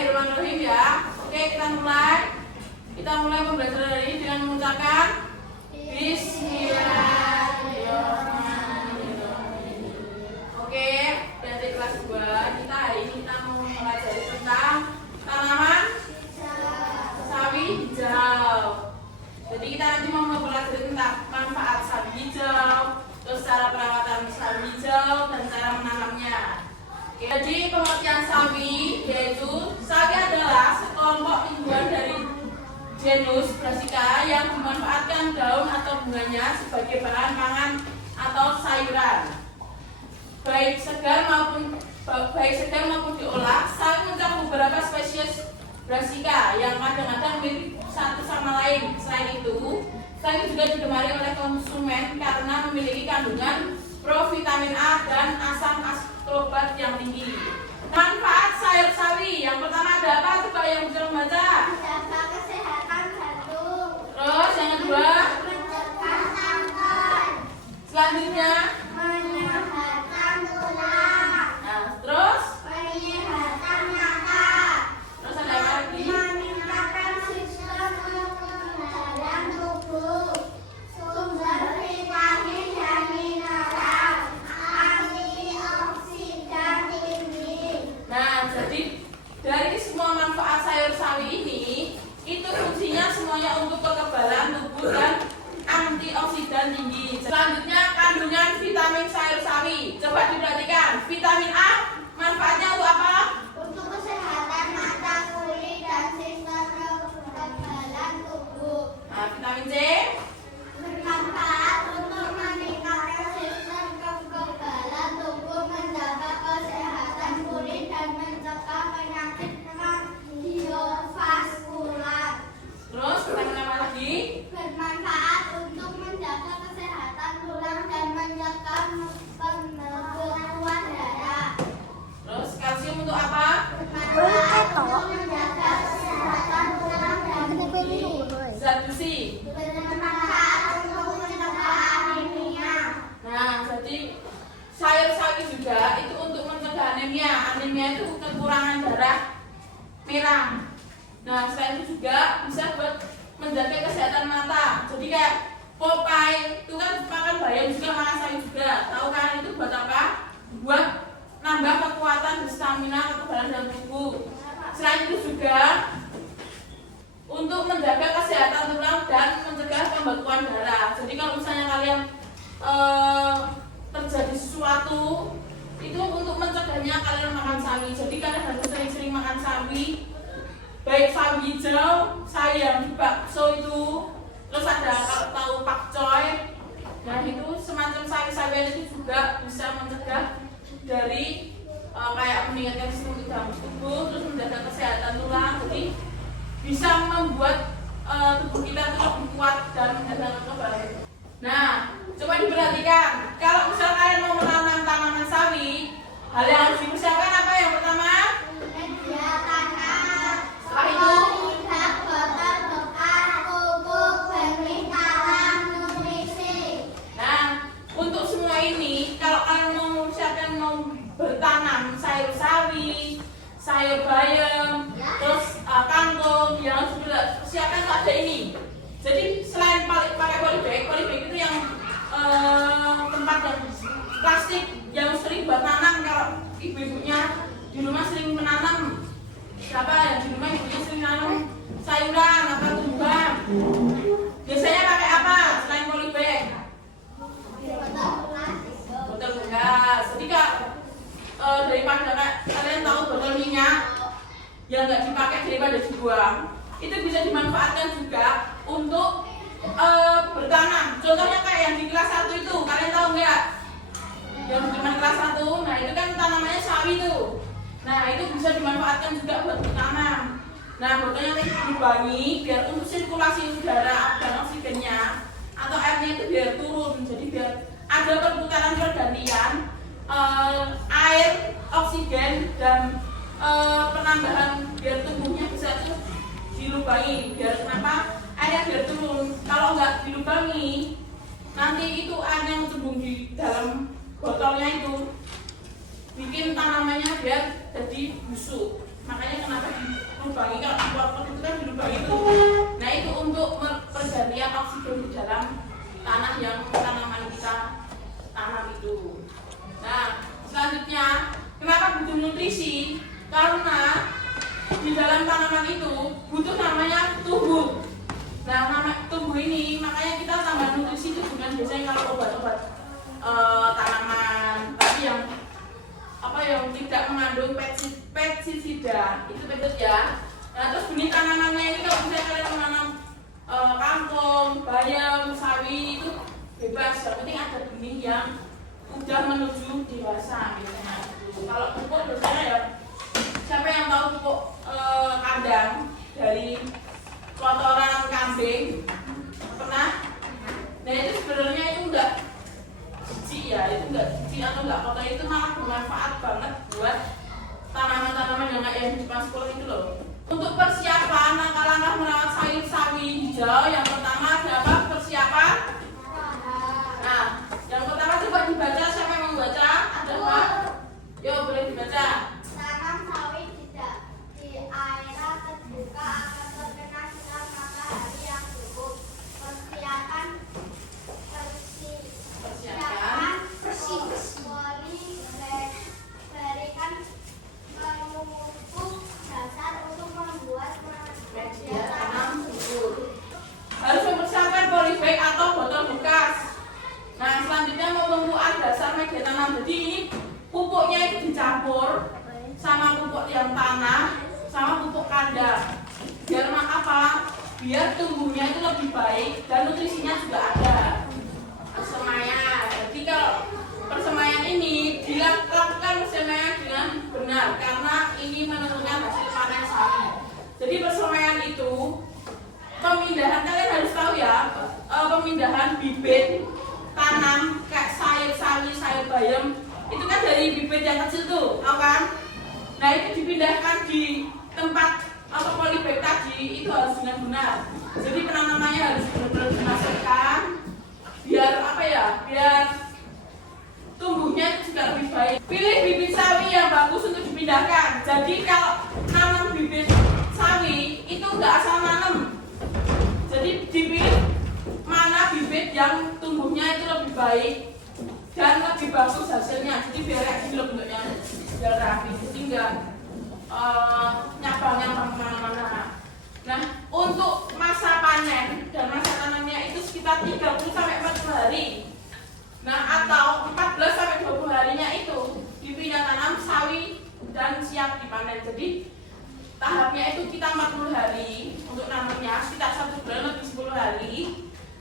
Bismillahirrahmanirrahim ya. Oke, kita mulai pembelajaran hari ini dengan mengucapkan Bismillahirrahmanirrahim. Oke, dari kelas 2 kita hari ini kita mau mempelajari tentang tanaman sawi hijau. Jadi kita nanti mau mempelajari tentang manfaat sawi hijau, terus cara perawatan sawi hijau dan cara menanamnya. Jadi pengertian sawi yaitu sawi adalah sekelompok tumbuhan dari genus Brassica yang memanfaatkan daun atau bunganya sebagai bahan pangan atau sayuran. Baik segar maupun diolah, sawi mencakup beberapa spesies Brassica yang kadang-kadang mirip satu sama lain. Selain itu, sawi juga digemari oleh konsumen karena memiliki kandungan provitamin A dan asam ascorbat yang tinggi. Manfaat sayur sawi yang pertama ada apa? Coba yang bisa membaca. Menjaga kesehatan jantung. Terus yang kedua, Mencegah kanker. selanjutnya, Menyehatkan tulang. nah terus, Menyehatkan mata. terus ada apa lagi? Meningkatkan sistem kekebalan tubuh. Sumber vitamin dan mineral. Antioksidan tinggi. Nah, jadi dari semua manfaat sayur sawi ini, itu fungsinya semuanya untuk kekebalan tubuh dan antioksidan tinggi. Selanjutnya kandungan vitamin sayur sawi. Coba diperhatikan, vitamin A manfaatnya untuk apa? Untuk kesehatan mata, kulit, dan sistem kekebalan tubuh. Nah, vitamin C. Bermanfaat untuk meningkatkan sistem kekebalan tubuh, menjaga kesehatan kulit, dan mencegah penyakit kardiovaskular. Terus vitamin apa lagi? Bermanfaat untuk menjaga kesehatan tulang dan mencegah pembekuan darah. Terus kalsium untuk apa? Bermanfaat untuk menjaga kesehatan tulang dan gigi. Zat besi. Bermanfaat untuk mencegah anemia. Nah, jadi sayur sawi juga itu untuk mencegah anemia. Anemia itu kekurangan darah merah. Nah, selain itu juga bisa buat menjaga kesehatan mata. Jadi kayak Popeye itu kan makan bayam juga, makan sawi juga. Tahu kan itu buat apa? Buat nambah kekuatan dan stamina kekebalan dalam tubuh. Selain itu juga untuk menjaga kesehatan tulang dan mencegah pembekuan darah. Jadi kalau misalnya kalian terjadi sesuatu, itu untuk mencegahnya kalian makan sawi. Jadi kalian harus sering-sering makan sawi, baik sawi hijau, sawi yang di bakso itu, terus ada kalau tahu pakcoy. Nah itu semacam sawi-sawian itu juga bisa mencegah dari kayak meningkatkan sistem dalam tubuh, terus menjaga kesehatan tulang. Jadi bisa membuat tubuh kita itu lebih kuat dan menjaga kekebalan. Nah, coba diperhatikan. Kalau misalnya kalian mau menanam tanaman sawi, hal yang harus dipersiapkan apa yang pertama? Media tanam. Setelah itu, Poligraf, botol bekas, pupuk, benih tanam, nutrisi. nah untuk semua ini, kalau kalian mau misalkan mau bertanam sayur sawi, sayur bayam, terus kangkung, yang harus dipersiapkan itu ada ini. Jadi selain pakai polybag itu yang tempat yang plastik yang sering buat tanam. Kalau ibu-ibunya di rumah sering menanam, siapa yang di rumah ibunya sering menanam sayuran atau tumbuhan, biasanya pakai apa selain polybag? Botol plastik. Botol bekas. Jadi daripada kalian tahu botol minyak yang nggak dipakai daripada dibuang, itu bisa dimanfaatkan juga untuk bertanam. Contohnya kayak yang di kelas 1 itu, kalian tahu nggak? Yang di kelas 1, nah itu kan tanamannya sawi tuh. Nah itu bisa dimanfaatkan juga buat bertanam. Nah botolnya dilubangi biar untuk sirkulasi udara dan oksigennya atau airnya itu biar turun. Jadi biar ada perputaran pergantian air, oksigen dan penambahan biar tubuhnya bisa tuh dilubangi. Biar kenapa? Airnya biar turun. Kalau nggak dilubangi, nanti itu air yang cembung di dalam botolnya itu bikin tanamannya biar jadi busuk. Makanya kenapa dilubangi, kalau dipotong itu kan dilubangi itu. Nah itu untuk pergantian oksigen di dalam tanah yang tanaman kita tanam itu. Nah selanjutnya kenapa butuh nutrisi? Karena di dalam tanaman itu butuh namanya tumbuh. Nah nama tumbuh ini makanya kita tambah nutrisi itu bukan biasanya kalau obat-obat tanaman, tapi yang tidak mengandung pestisida itu betul ya. Nah terus benih tanamannya ini kalau misalnya kalian menanam kangkung, bayam, sawi itu bebas, yang penting ada benih yang udah menuju dewasa biasanya. Kalau pupuk biasanya ya siapa yang tahu pupuk kandang dari kotoran kambing pernah? Nah itu sebenarnya itu enggak jijik ya, itu enggak jijik atau enggak kotor, itu malah bermanfaat banget buat tanaman-tanaman yang di depan sekolah itu loh. Untuk persiapan langkah-langkah merawat sayur sawi hijau, yang pertama ada apa? Persiapan. Nah, yang pertama coba dibaca, siapa yang mau baca? Ada apa? Yo boleh dibaca. Tanam sawi tidak di area terbuka akan terkena sinar matahari yang cukup. Persiapan berikan pemupuk dasar untuk membuat media tanam subur. Harus mempersiapkan polybag atau botol bekas. Nah selanjutnya pemupukan dasar media tanam. Jadi ini pupuknya itu dicampur sama pupuk yang tanah sama pupuk kandang. Biar apa? Biar tumbuhnya itu lebih baik dan nutrisinya juga ada. Persemaian. Jadi kalau persemaian ini dilakukan persemaian dengan benar karena ini menentukan hasil panen sawi. Jadi persemaian itu pemindahan, kalian harus tahu ya, pemindahan bibit tanam kayak sayur sawi, sayur bayam itu kan dari bibit yang kecil tuh, tahu kan? Nah itu dipindahkan di tempat atau polybag tadi itu harus dengan benar. Jadi penanamannya harus benar-benar dimasukkan biar apa ya? Biar tumbuhnya itu juga lebih baik. Pilih bibit sawi yang bagus untuk dipindahkan. Jadi kalau nanam bibit sawi itu nggak asal nanam. Jadi dipilih mana bibit yang tumbuhnya itu lebih baik dan lebih bagus hasilnya. Jadi biar kayak gini loh bentuknya, biar rapi. Jadi nggak nyabang-nyabang kemana-mana. Nah untuk masa panen dan masa tanamnya itu sekitar 30 sampai 40 hari. Nah atau 14 sampai 20 harinya itu dipindah tanam sawi dan siap dipanen. Jadi tahapnya itu kita 40 hari untuk nanamnya, sekitar 1 bulan lebih 10 hari.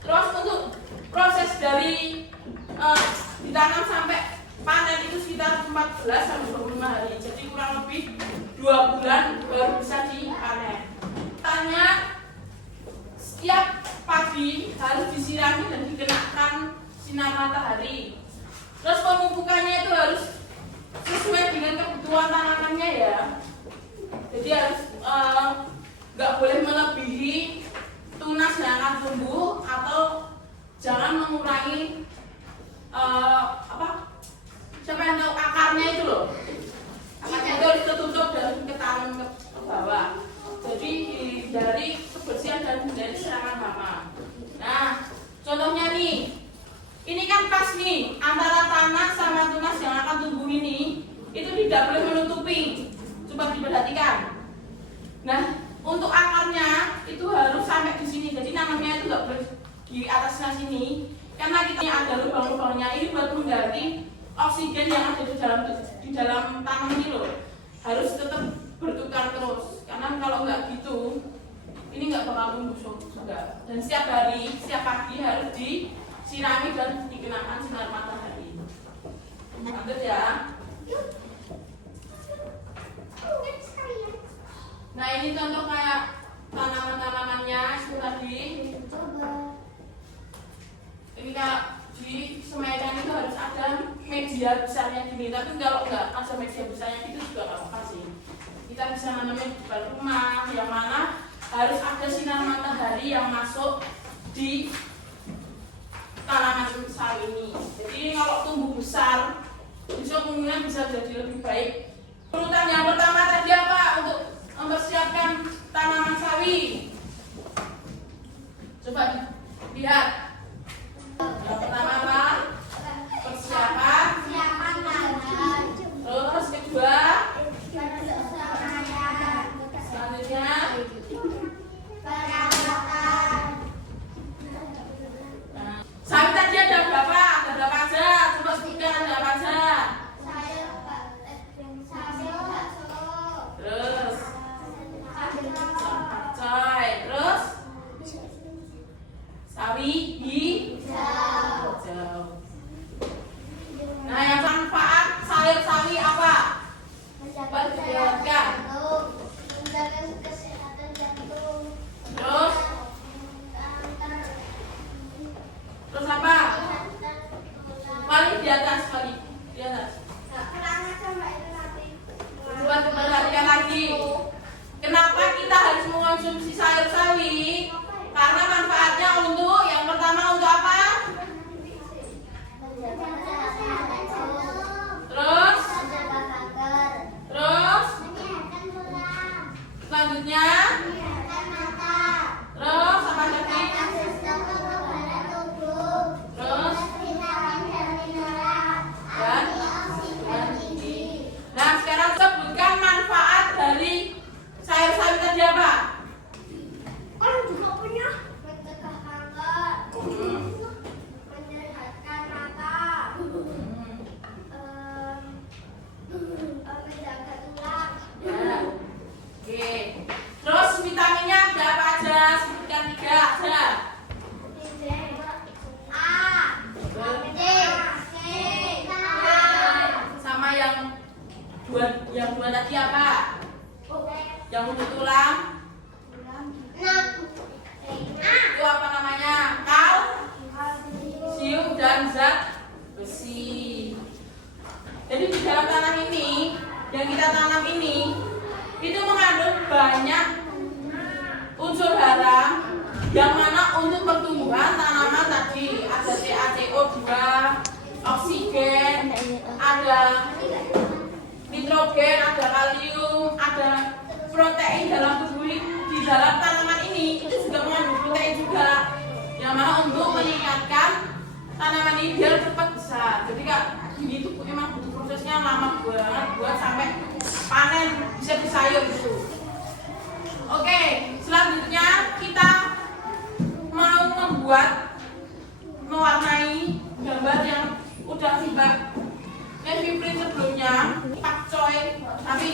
Terus untuk proses dari ditanam sampai panen itu sekitar 14 sampai 25 hari. Jadi kurang lebih 2 bulan baru bisa dipanen. Tanya setiap pagi harus disirami dan dikenakan sinar matahari. Terus pemupukannya itu harus sesuai dengan kebutuhan tanamannya ya. Jadi harus nggak boleh melebihi tunas yang akan tumbuh atau jangan mengurangi siapa yang tahu akarnya itu loh. Akarnya itu harus tertutup dan ketanam ke bawah. Jadi hindari kebersihan dan hindari serangan hama. Nah, contohnya nih. Ini kan pas nih antara tanah sama tunas yang akan tumbuh ini itu tidak boleh menutupi. Coba diperhatikan. Nah, untuk akarnya itu harus sampai di sini. Jadi nanamnya itu nggak boleh di atasnya sini. Karena kita ada lubang-lubangnya ini buat mengganti oksigen yang ada di dalam tanah ini loh. Harus tetap bertukar terus. Karena kalau nggak gitu, ini nggak bakal tumbuh juga. Dan setiap hari, setiap pagi harus disirami dan dikenakan sinar matahari. Lanjut ya. Nah ini contoh kayak tanaman-tanamannya itu tadi. Ini kalau disemaikan itu harus ada media besarnya gini. Tapi kalau nggak ada media besarnya itu juga nggak apa sih. Kita bisa nanamnya di depan rumah, yang mana harus ada sinar matahari yang masuk di tanaman sawi ini. Jadi kalau tumbuh besar, besok kemungkinan bisa jadi lebih baik Urutan yang pertama tadi apa untuk mempersiapkan tanaman sawi? Coba lihat. Yang pertama apa? Persiapan. Persiapan tanah. Terus kedua, Persemaian. selanjutnya Perawatan. sawi tadi ada berapa? Ada berapa aja? Coba sebutkan ada apa aja? Sayur bakso. Terus Bakso. coy, terus sawi hijau. Nah, yang manfaat sayur sawi apa? Menjaga jantung. Menjaga kesehatan jantung. Terus apa? Balik di atas, balik di atas. Coba perhatikan lagi. Kenapa kita harus mengonsumsi sayur sawi? Karena manfaatnya untuk yang pertama untuk apa? Terus selanjutnya terus apa lagi? Terus nah sekarang sebutkan manfaat dari sayur sawi tadi apa? Mencegah kanker. Menyehatkan mata. Menjaga tulang. Ya. Oke. Terus vitaminnya ada apa aja? Sebutkan 3 aja. Sama yang dua tadi apa? Yang untuk tulang itu apa namanya? Kalsium dan zat besi. Jadi di dalam tanah ini yang kita tanam ini itu mengandung banyak unsur hara yang mana untuk pertumbuhan tanaman tadi ada CaCO2, oksigen, ada nitrogen, ada kalium, ada protein dalam tubuh di dalam tanaman ini itu juga mengandung protein juga yang mana untuk meningkatkan tanaman ini biar cepat besar. Jadi kak ini tuh memang butuh prosesnya lama banget buat sampai panen bisa disayur gitu. Oke, selanjutnya kita mau mewarnai gambar yang udah tiba Kevin Prince sebelumnya, Pak Choi, tapi